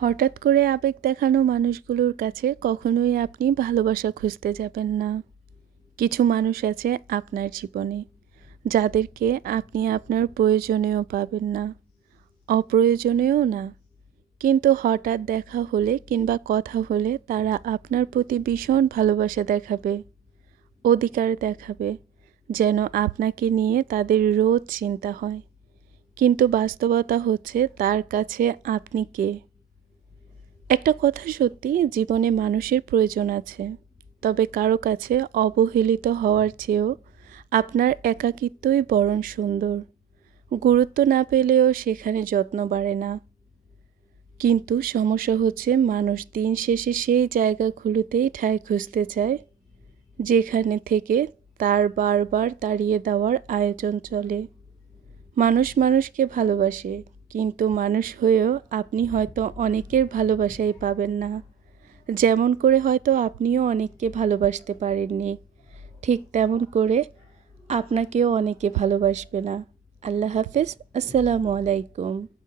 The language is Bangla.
হঠাৎ করে আবেগ দেখানো মানুষগুলোর কাছে কখনোই আপনি ভালোবাসা খুঁজতে যাবেন না। কিছু মানুষ আছে আপনার জীবনে, যাদেরকে আপনি আপনার প্রয়োজনেও পাবেন না, অপ্রয়োজনেও না। কিন্তু হঠাৎ দেখা হলে কিংবা কথা হলে তারা আপনার প্রতি ভীষণ ভালোবাসা দেখাবে, অধিকার দেখাবে, যেন আপনাকে নিয়ে তাদের রোজ চিন্তা হয়। কিন্তু বাস্তবতা হচ্ছে তার কাছে আপনি কে? একটা কথা সত্যি, জীবনে মানুষের প্রয়োজন আছে। তবে কারও কাছে অবহেলিত হওয়ার চেয়েও আপনার একাকিত্বই বরং সুন্দর। গুরুত্ব না পেলেও সেখানে যত্ন বাড়ে না। কিন্তু সমস্যা হচ্ছে, মানুষ দিন শেষে সেই জায়গাগুলোতেই ঠাঁই খুঁজতে চায়, যেখানে থেকে তার বারবার তাড়িয়ে দেওয়ার আয়োজন চলে। মানুষ মানুষকে ভালোবাসে কিন্তু মানুষ হয়েও আপনি হয়তো অনেকের ভালোবাসাই পাবেন না। যেমন করে হয়তো আপনিও অনেককে ভালোবাসতে পারেননি। ঠিক তেমন করে আপনাকেও অনেকে ভালোবাসবে না। আল্লাহ হাফিজ। আসসালামু আলাইকুম।